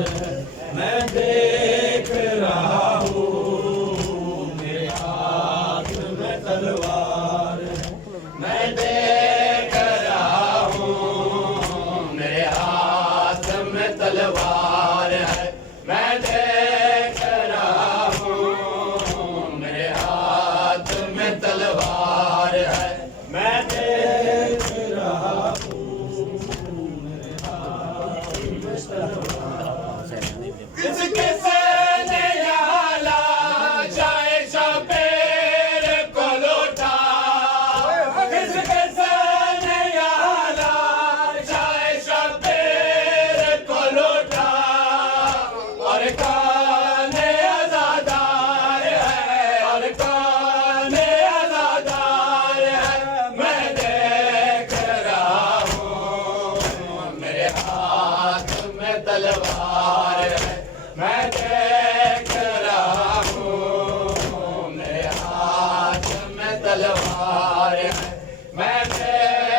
तलवार है, मैं देख रहा हूँ मेरे हाथ में तलवार है, मैं देख रहा हूँ मेरे हाथ में तलवार है, मैं देख रहा हूँ मेरे हाथ में तलवार है, मैं देख रहा हूँ मेरे हाथ में तलवार है। किसके सहने यहाँ ला जाए शबीर को लौटा, किसके सहने यहाँ ला जाए शबीर को लौटा, और कौन आज़ादार है, और कौन आज़ादार है, मैं देख रहा हूँ मेरे हाथ में तलवार है, मैं देख रहा हूँ मेरे हाथ में तलवार है,